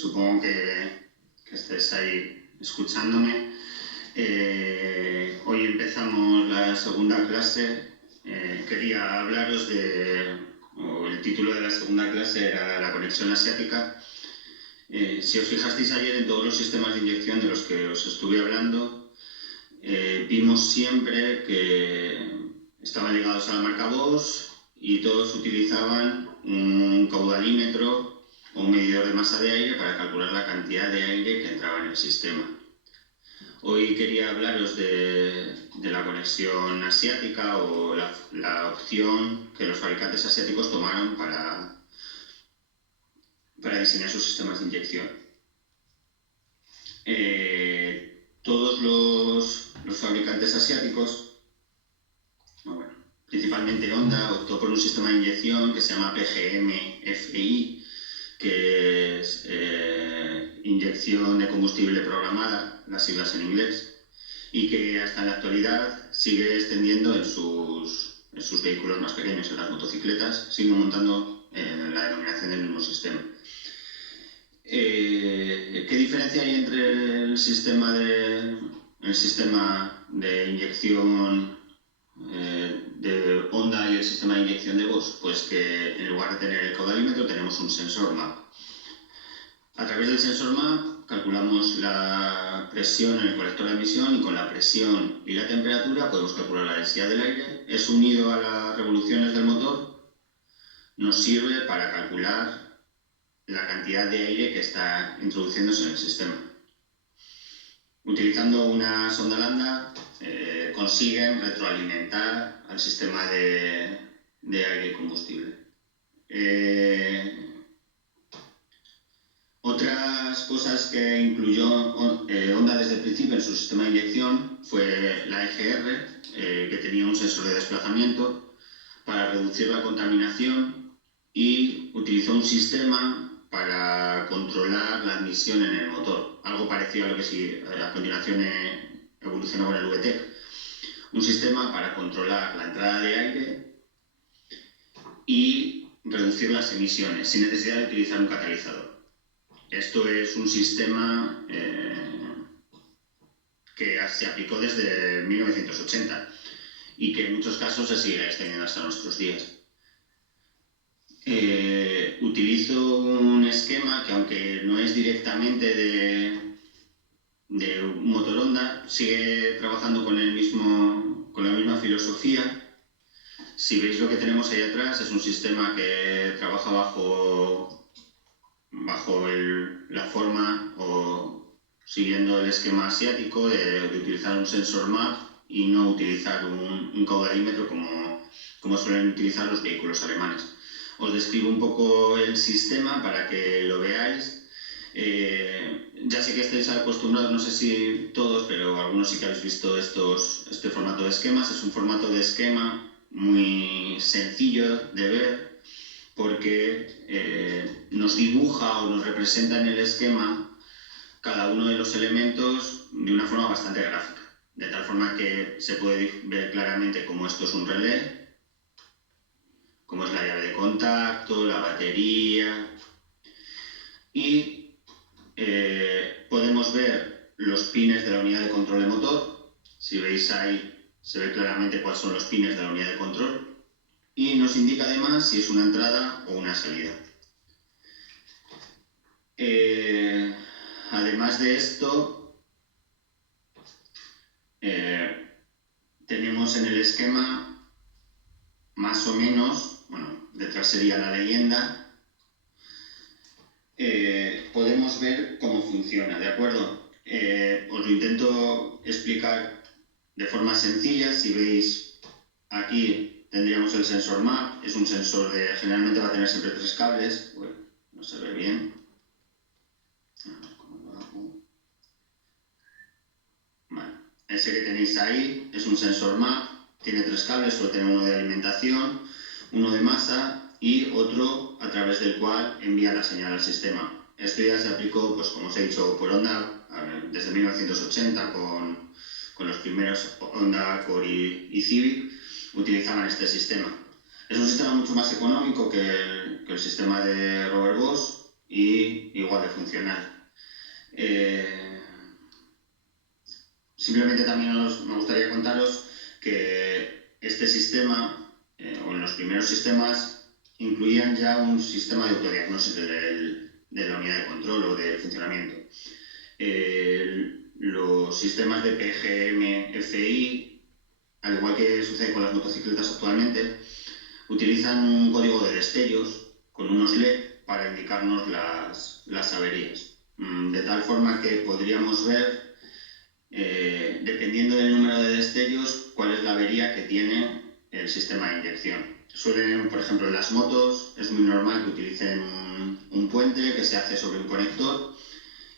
Supongo que estáis ahí escuchándome. Hoy empezamos la segunda clase. Quería hablaros el título de la segunda clase era la conexión asiática. Si os fijasteis ayer en todos los sistemas de inyección de los que os estuve hablando, vimos siempre que estaban ligados a la marca Bosch y todos utilizaban un caudalímetro o un medidor de masa de aire para calcular la cantidad de aire que entraba en el sistema. Hoy quería hablaros de la conexión asiática o la opción que los fabricantes asiáticos tomaron para diseñar sus sistemas de inyección. Todos los fabricantes asiáticos, principalmente Honda, optó por un sistema de inyección que se llama PGM-FI, que es inyección de combustible programada, las siglas en inglés, y que hasta en la actualidad sigue extendiendo en sus vehículos más pequeños, en las motocicletas, siguen montando la denominación del mismo sistema. ¿Qué diferencia hay entre el sistema de inyección de Honda y el sistema de inyección de Bosch? Pues que en lugar de tener el caudalímetro tenemos un sensor MAP. A través del sensor MAP calculamos la presión en el colector de emisión y con la presión y la temperatura podemos calcular la densidad del aire. Es unido a las revoluciones del motor, nos sirve para calcular la cantidad de aire que está introduciéndose en el sistema. Utilizando una sonda lambda consiguen retroalimentar al sistema de aire y combustible. Otras cosas que incluyó Honda desde el principio en su sistema de inyección fue la EGR, que tenía un sensor de desplazamiento para reducir la contaminación y utilizó un sistema para controlar la admisión en el motor, algo parecido a lo que a continuación evolucionó con el VTEC. Un sistema para controlar la entrada de aire y reducir las emisiones sin necesidad de utilizar un catalizador. Esto es un sistema que se aplicó desde 1980 y que en muchos casos se sigue extendiendo hasta nuestros días. Utilizo un esquema que, aunque no es directamente de un motor Honda, sigue trabajando con la misma filosofía. Si veis lo que tenemos ahí atrás, es un sistema que trabaja bajo la forma o siguiendo el esquema asiático de utilizar un sensor MAP y no utilizar un caudalímetro como suelen utilizar los vehículos alemanes. Os describo un poco el sistema para que lo veáis. Ya sé que estáis acostumbrados, no sé si todos, pero algunos sí que habéis visto este formato de esquemas. Es un formato de esquema muy sencillo de ver porque nos dibuja o nos representa en el esquema cada uno de los elementos de una forma bastante gráfica, de tal forma que se puede ver claramente cómo esto es un relé, cómo es la llave de contacto, la batería, y podemos ver los pines de la unidad de control de motor. Si veis ahí, se ve claramente cuáles son los pines de la unidad de control y nos indica además si es una entrada o una salida. Además de esto, tenemos en el esquema más o menos, detrás sería la leyenda, podemos ver cómo funciona, ¿de acuerdo? Os lo intento explicar de forma sencilla. Si veis aquí tendríamos el sensor MAP, es un sensor generalmente va a tener siempre 3 cables, no se ve bien. Ese que tenéis ahí es un sensor MAP, tiene 3 cables, suele tener uno de alimentación, uno de masa y otro a través del cual envía la señal al sistema. Esto ya se aplicó, pues como os he dicho, por Honda desde 1980 con los primeros Honda Accord y Civic, utilizaban este sistema. Es un sistema mucho más económico que el sistema de Robert Bosch y igual de funcional. Simplemente también me gustaría contaros que este sistema, o en los primeros sistemas, incluían ya un sistema de autodiagnóstico de la unidad de control o del funcionamiento. Los sistemas de PGM, FI, al igual que sucede con las motocicletas actualmente, utilizan un código de destellos con unos LED para indicarnos las averías. De tal forma que podríamos ver, dependiendo del número de destellos, cuál es la avería que tiene el sistema de inyección. Suelen, por ejemplo, en las motos, es muy normal que utilicen un puente que se hace sobre un conector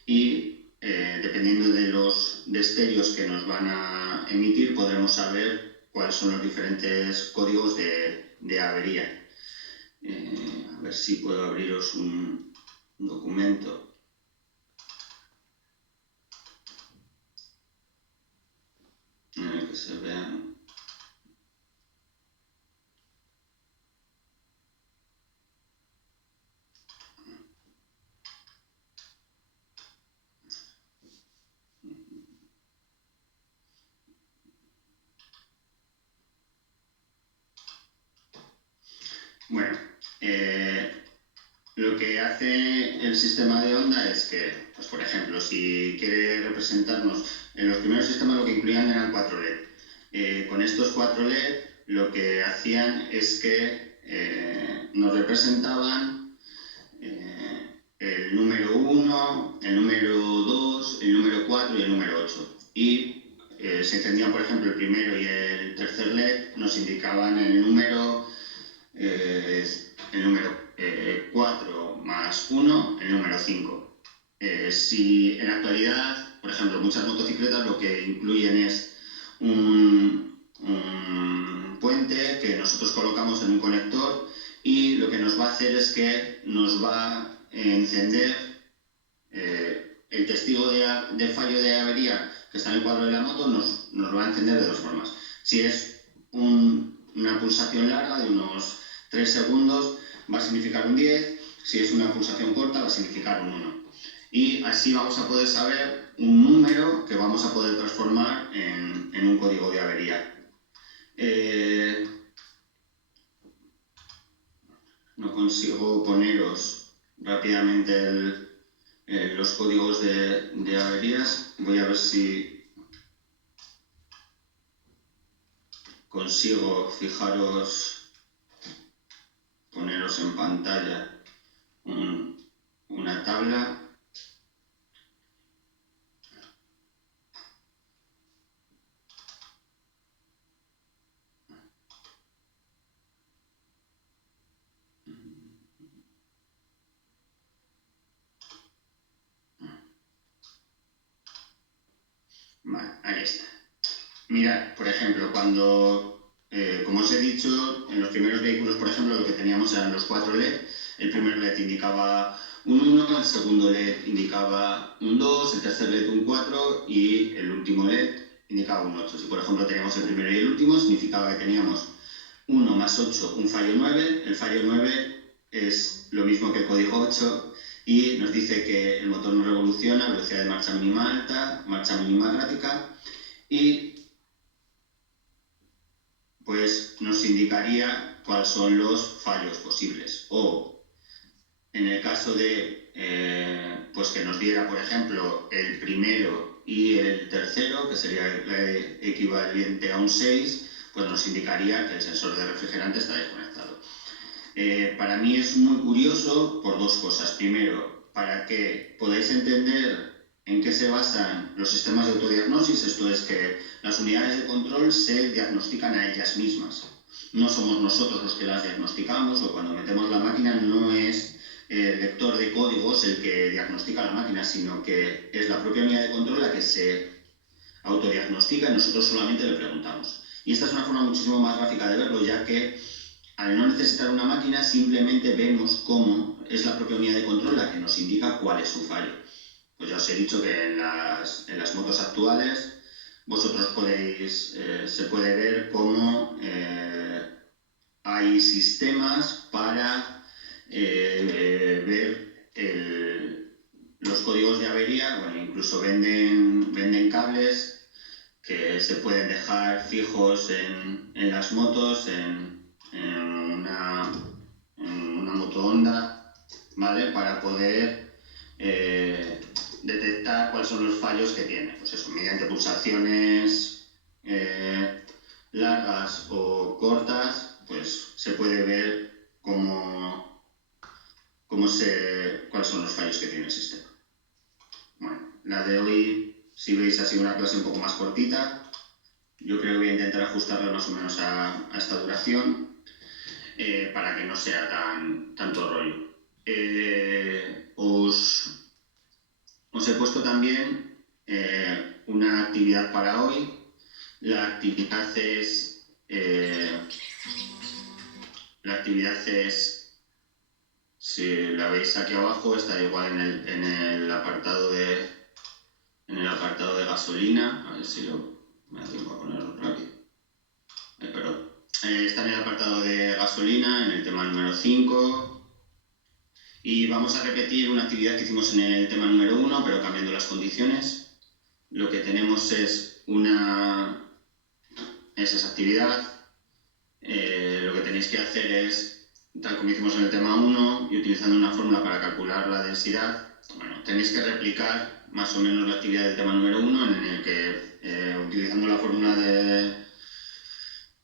y dependiendo de los destellos que nos van a emitir, podremos saber cuáles son los diferentes códigos de avería. A ver si puedo abriros un documento. En el que se vean. Bueno, lo que hace el sistema de onda es que, pues por ejemplo, si quiere representarnos, en los primeros sistemas lo que incluían eran 4 LED. Con estos 4 LED lo que hacían es que nos representaban el número 1, el número 2, el número 4 y el número 8. Y se encendían, por ejemplo, el primero y el tercer LED, nos indicaban el número 4 más 1, el número 5. Si en la actualidad, por ejemplo, muchas motocicletas lo que incluyen es un puente que nosotros colocamos en un conector y lo que nos va a hacer es que nos va a encender el testigo de fallo de avería que está en el cuadro de la moto, nos va a encender de dos formas. Si es una pulsación larga de unos 3 segundos, va a significar un 10, si es una pulsación corta va a significar un 1. Y así vamos a poder saber un número que vamos a poder transformar en un código de avería. No consigo poneros rápidamente los códigos de averías. Voy a ver si consigo poneros en pantalla una tabla. Vale, ahí está. Mirad, por ejemplo, cuando, como os he dicho, en los primeros vehículos, por ejemplo, lo que teníamos eran los 4 LED. El primer LED indicaba un 1, el segundo LED indicaba un 2, el tercer LED un 4 y el último LED indicaba un 8. Si, por ejemplo, teníamos el primero y el último, significaba que teníamos 1 más 8, un fallo 9. El fallo 9 es lo mismo que el código 8 y nos dice que el motor no revoluciona, velocidad de marcha mínima alta, marcha mínima errática y pues nos indicaría cuáles son los fallos posibles. O en el caso de pues que nos diera, por ejemplo, el primero y el tercero, que sería equivalente a un 6, pues nos indicaría que el sensor de refrigerante está desconectado. Para mí es muy curioso por dos cosas. Primero, para que podáis entender en qué se basan los sistemas de autodiagnosis, esto es que las unidades de control se diagnostican a ellas mismas. No somos nosotros los que las diagnosticamos, o cuando metemos la máquina no es el lector de códigos el que diagnostica la máquina, sino que es la propia unidad de control la que se autodiagnostica y nosotros solamente le preguntamos. Y esta es una forma muchísimo más gráfica de verlo, ya que al no necesitar una máquina simplemente vemos cómo es la propia unidad de control la que nos indica cuál es su fallo. Pues ya os he dicho que en las motos actuales vosotros se puede ver cómo hay sistemas para ver códigos de avería, bueno, incluso venden cables que se pueden dejar fijos en las motos, en una moto Honda, ¿vale? Para poder detectar cuáles son los fallos que tiene. Pues eso, mediante pulsaciones largas o cortas, pues se puede ver cuáles son los fallos que tiene el sistema. Bueno, la de hoy, si veis, ha sido una clase un poco más cortita. Yo creo que voy a intentar ajustarla más o menos a esta duración para que no sea tanto rollo. Os he puesto también una actividad para hoy. La actividad es, si la veis aquí abajo, está igual en el apartado de gasolina. A ver si me da tiempo a ponerlo rápido. Perdón. Está en el apartado de gasolina, en el tema número 5. Y vamos a repetir una actividad que hicimos en el tema número 1, pero cambiando las condiciones. Lo que tenemos es esa actividad. Lo que tenéis que hacer es, tal como hicimos en el tema 1, y utilizando una fórmula para calcular la densidad, bueno, tenéis que replicar más o menos la actividad del tema número 1, en el que, utilizando la fórmula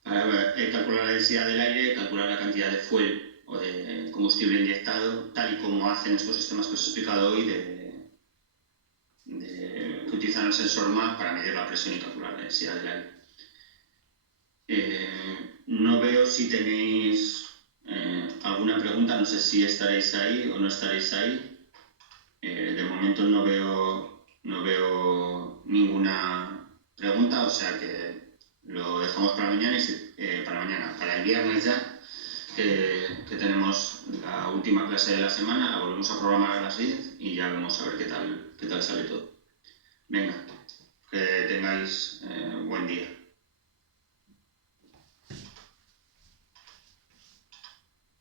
para calcular la densidad del aire, calcular la cantidad de fuel o de combustible inyectado, tal y como hacen estos sistemas que os he explicado hoy, que utilizan el sensor MAP para medir la presión y calcular la densidad del aire. No veo si tenéis alguna pregunta, no sé si estaréis ahí o no estaréis ahí. De momento no veo ninguna pregunta, o sea que lo dejamos para mañana para el viernes ya, que tenemos la última clase de la semana, la volvemos a programar a las 10 y ya vemos a ver qué tal sale todo. Venga, que tengáis buen día.